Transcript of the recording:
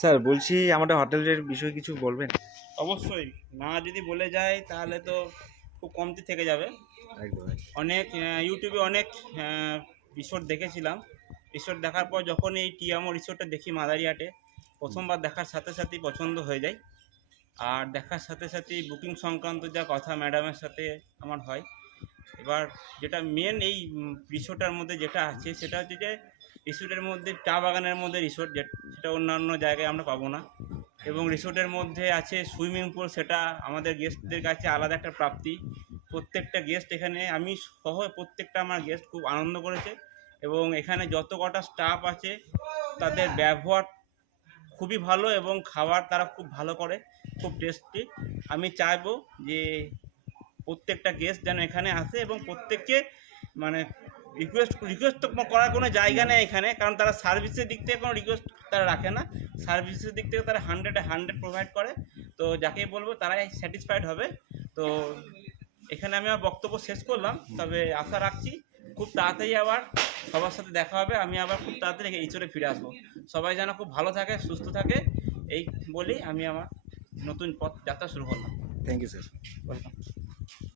Sir বলছি আমাদের হোটেলের বিষয়ে কিছু বলবেন? অবশ্যই না যদি বলে যায় তাহলে তো খুব কমতি থেকে যাবে। একদম, একদম। অনেক ইউটিউবে অনেক রিসোর্ট দেখেছিলাম। রিসোর্ট দেখার পর যখন এই টিয়ামো রিসোর্টটা দেখি মাদারিহাটে, প্রথমবার দেখার সাথে সাথেই পছন্দ হয়ে যায়। আর দেখার সাথে সাথেই বুকিং সংক্রান্ত যা কথা ম্যাডামের সাথে আমার হয়। এবার যেটা মেন এই রিসোর্টের মধ্যে যেটা আছে সেটা হচ্ছে যে রিসোর্টের মধ্যে চা বাগানের মধ্যে রিসোর্ট সেটা অন্যান্য জায়গায় আমরা পাবো না। এবং রিসোর্টের মধ্যে আছে সুইমিং পুল, সেটা আমাদের গেস্টদের কাছে আলাদা একটা প্রাপ্তি। প্রত্যেকটা গেস্ট এখানে আমি সহ প্রত্যেকটা আমার গেস্ট খুব আনন্দ করেছে। এবং এখানে যত কটা স্টাফ আছে তাদের ব্যবহার খুবই ভালো এবং খাবার তারা খুব ভালো করে, খুব টেস্টি। আমি চাইবো যে প্রত্যেকটা গেস্ট যেন এখানে আসে এবং প্রত্যেককে মানে রিকোয়েস্ট তো করার কোনো জায়গা নেই এখানে, কারণ তারা সার্ভিসের দিক থেকে কোনো রিকোয়েস্ট তারা রাখে না। সার্ভিসের দিক থেকে তারা 100-100 প্রোভাইড করে। তো যাকে বলবো তারাই স্যাটিসফাইড হবে। তো এখানে আমি আমার বক্তব্য শেষ করলাম, তবে আশা রাখছি খুব তাড়াতাড়ি আবার সবার সাথে দেখা হবে। আমি আবার খুব তাড়াতাড়ি এই চলে ফিরে আসবো। সবাই যেন খুব ভালো থাকে, সুস্থ থাকে, এই বলেই আমি আমার নতুন পথ যাত্রা শুরু করলাম। Thank you sir. ওয়েলকাম।